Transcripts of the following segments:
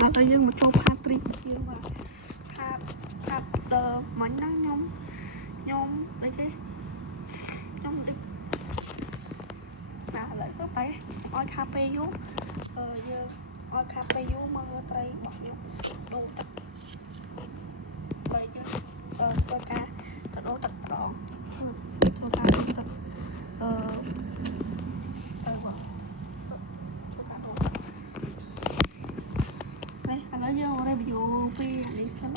ដល់ទៅយើងមកចូលផាត្រីជាបាទផាមិញហ្នឹងខ្ញុំអីគេខ្ញុំដេកបាទឥឡូវទៅបែរឲ្យខាពេយូយើងឲ្យខាពេយូមកមើលត្រីរបស់ខ្ញុំដូរទឹកបើយើងធ្វើការទៅដូរទឹកម្ដងធ្វើការដូរទឹកទៅបាទធ្វើការដូរទឹកនេះឥឡូវយើង review ពីអានេះសិន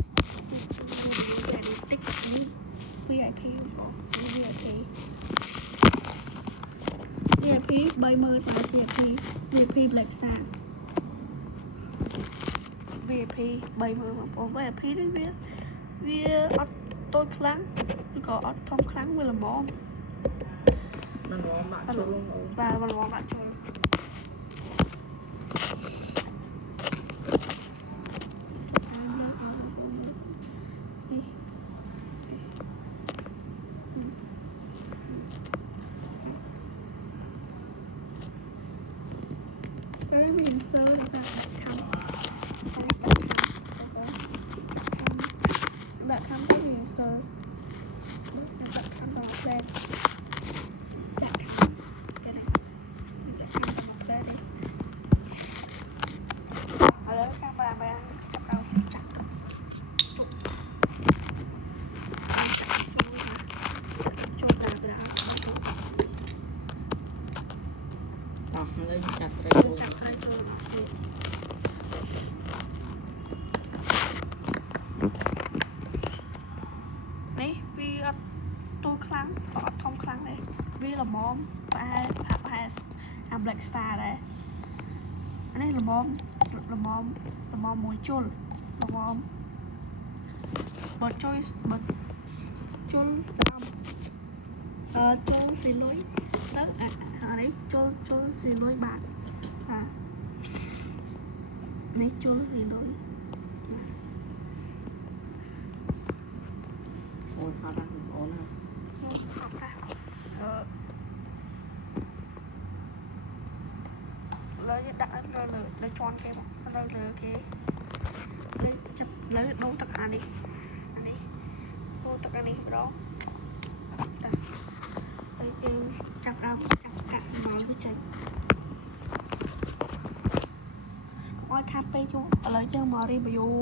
review អានេះតិចនេះ VIP បង VIP 30000បាទ VIP Black Star VIP 30000បងប្អូន VIP នេះវាអត់តូចខ្លាំងឬក៏អត់ធំខ្លាំងវាល្មមมันร้อนแบบชุลง បាទល្មមដាក់ចូលទៅមានសើដាក់ខាំដាក់ខាំទៅមានសើដាក់ខាំដល់ផ្លែដាក់ខាំគេណាដាក់ខាំដល់ផ្លែនេះឥឡូវកាមេរ៉ាបានចាប់ដល់ចាក់ទៅចូលតាមក្រៅ เลยจัด จับใครตัวនេះវាអត់ទូខ្លាំងក៏អត់ធំខ្លាំងដែរវាល្មមប្រហែលអា Black Star ដែរអានេះល្មមមួយជុលល្មមបើជួយបើជុលចាំចូលស៊ីលុយទៅអានេះចូលស៊ីលុយបាទនេះចូលស៊ីលុយ โอ้ยพาดังโอ้นะ học ra lấy đặt lấy tròn cái bọn lấy cái lấy chụp lấy đâu tất cả đi anh đi đâu tất cả đi đó lấy chặt ra chặt cả nói với chân coi cà phê chú lấy chân mò đi bây giờ